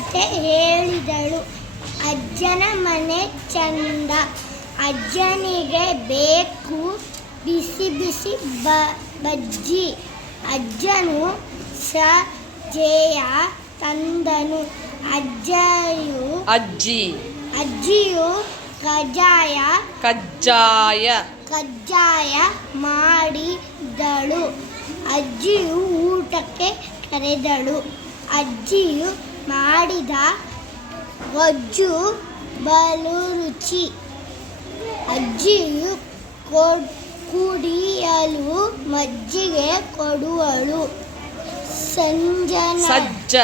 ಕತೆ ಹೇಳಿದಳು. ಅಜ್ಜನ ಮನೆ ಚಂದ. ಅಜ್ಜನಿಗೆ ಬೇಕು. ಬಿಸಿ ಬಿಸಿ ಬ ಬಜ್ಜಿ. ಅಜ್ಜನು ಸಜೆಯ ತಂದನು. ಅಜ್ಜಯು ಅಜ್ಜಿ. ಅಜ್ಜಿಯು ಕಜಾಯ ಕಜ್ಜಾಯ. ಕಜ್ಜಾಯ ಮಾಡಿದಳು. ಅಜ್ಜಿಯು ಊಟಕ್ಕೆ ಕರೆದಳು. ಅಜ್ಜಿಯು ಮಾಡಿದ ಗೊಜ್ಜು ಬಲು ರುಚಿ. ಅಜ್ಜಿಯು ಕುಡಿಯಲು ಮಜ್ಜಿಗೆ ಕೊಡುವಳು. ಸಂಜನ ಸಜ್ಜ.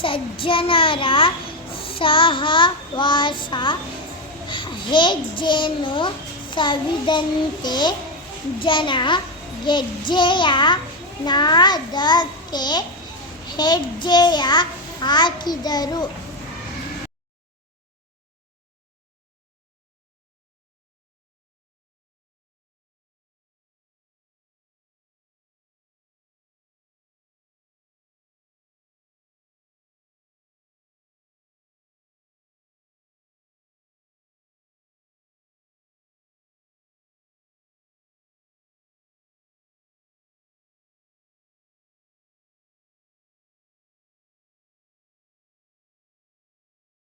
ಸಜ್ಜನರ ಸಹವಾಸ ಹೆಜ್ಜೆನು ಸವಿದಂತೆ ಜನ ಗೆಜ್ಜೆಯ ನಾದಕ್ಕೆ ಹೆಜ್ಜೆಯ ಹಾಕಿದರು.